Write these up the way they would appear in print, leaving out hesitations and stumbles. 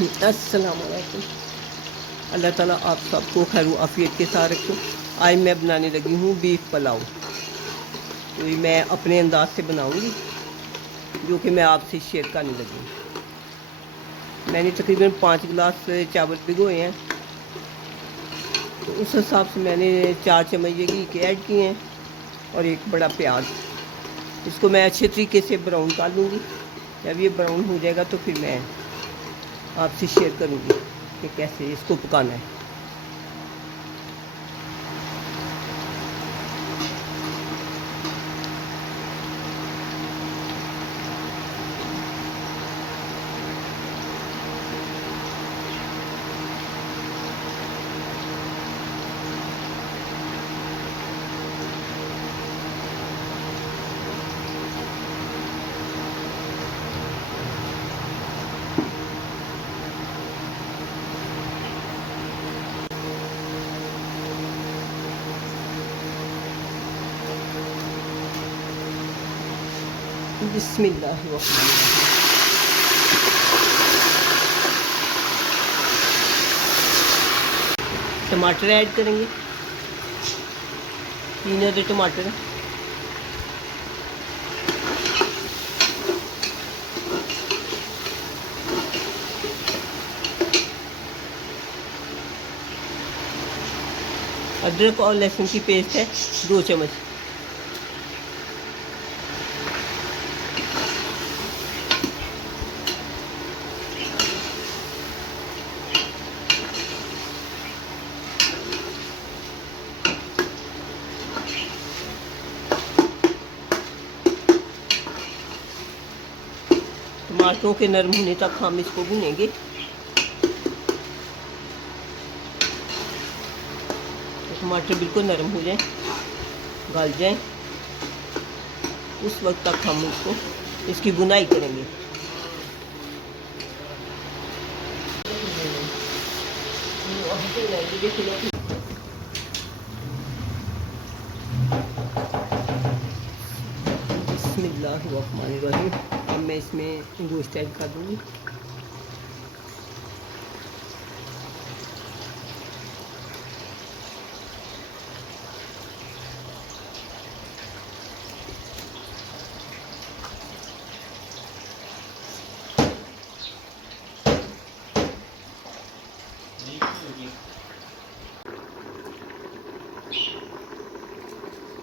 अस्सलाम वालेकुम। अल्लाह ताला आप सबको खैर आफियत के साथ रखे। आज मैं बनाने लगी हूँ बीफ पुलाव। तो ये मैं अपने अंदाज से बनाऊँगी, जो कि मैं आपसे शेयर करने लगी हूँ। मैंने तकरीबन 5 गिलास चावल भिगोए हैं, तो उस हिसाब से मैंने 4 चम्मच ये घी के ऐड किए हैं और एक बड़ा प्याज। इसको मैं अच्छे तरीके से ब्राउन कर लूँगी। जब ये ब्राउन हो जाएगा तो फिर मैं आपसे शेयर करूँगी कि कैसे इसको पकाना है। बिस्मिल्लाहिर्रहमानिर्रहीम। टमाटर ऐड करेंगे, 3 अदर टमाटर। अदरक और लहसुन की पेस्ट है 2 चम्मच। टमाटरों के नरम होने तक हम इसको भूनेंगे। तो टमाटर बिल्कुल नरम हो जाए, गल जाए, उस वक्त तक हम इसकी बुनाई करेंगे। बिस्मिल्लाहिर्रहमानिर्रहीम। अब मैं इसमें गोश्त ऐड कर दूँगी।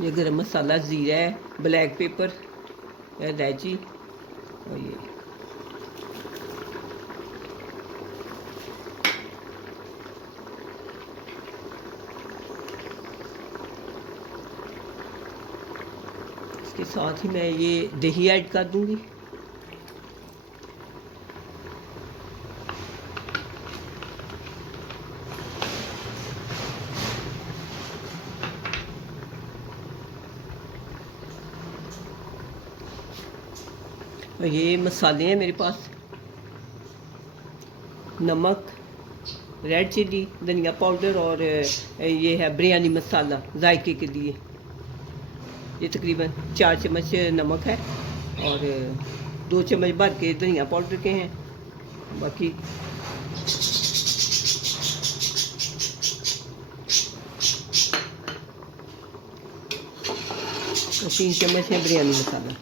ये गरम मसाला, ज़ीरा है, ब्लैक पेपर, इलायची और ये इसके साथ ही मैं ये दही ऐड कर दूंगी। और ये मसाले हैं मेरे पास, नमक, रेड चिली, धनिया पाउडर और ये है बिरयानी मसाला जायके के लिए। ये तकरीबन 4 चम्मच नमक है और 2 चम्मच भर के धनिया पाउडर के हैं। बाकी 3 चम्मच है बिरयानी मसाला।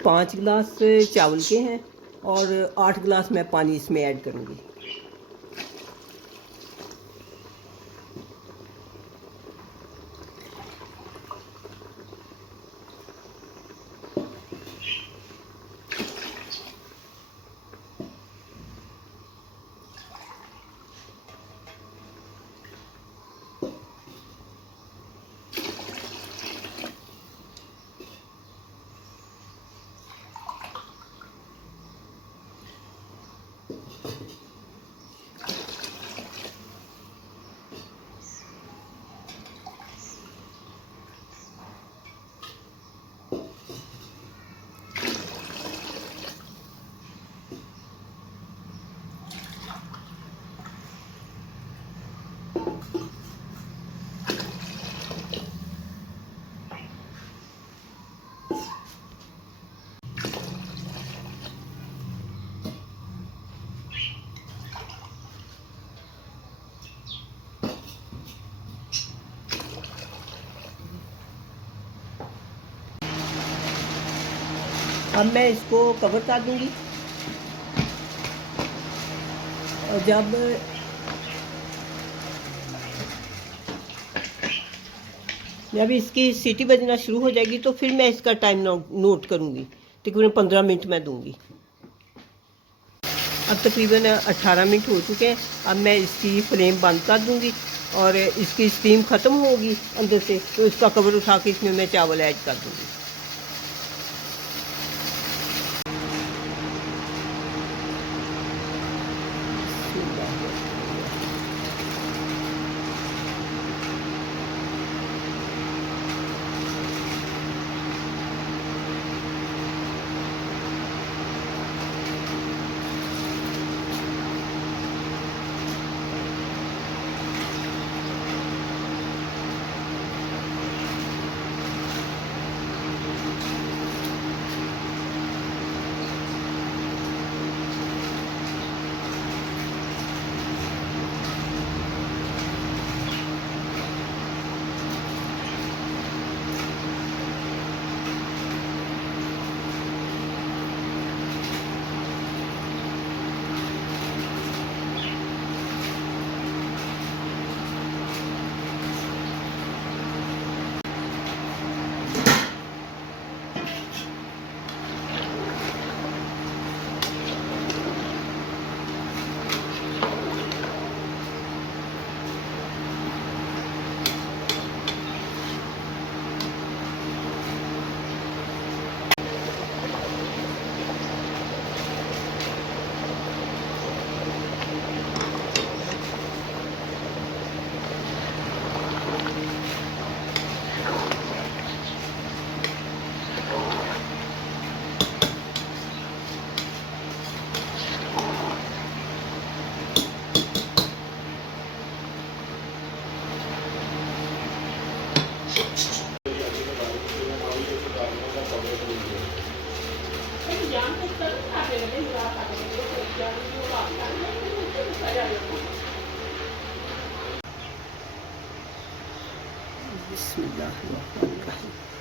पाँच गिलास चावल के हैं और 8 गिलास मैं पानी इसमें ऐड करूँगी। अब मैं इसको कवर कर दूंगी और जब इसकी सीटी बजना शुरू हो जाएगी तो फिर मैं इसका टाइम नोट करूंगी। तकरीबन 15 मिनट मैं दूंगी। अब तकरीबन 18 मिनट हो चुके हैं। अब मैं इसकी फ्लेम बंद कर दूंगी और इसकी स्टीम ख़त्म होगी अंदर से, तो इसका कवर उठा के इसमें मैं चावल ऐड कर दूंगी। बिस्मिल्लाहिर्रहमानिर्रहीम।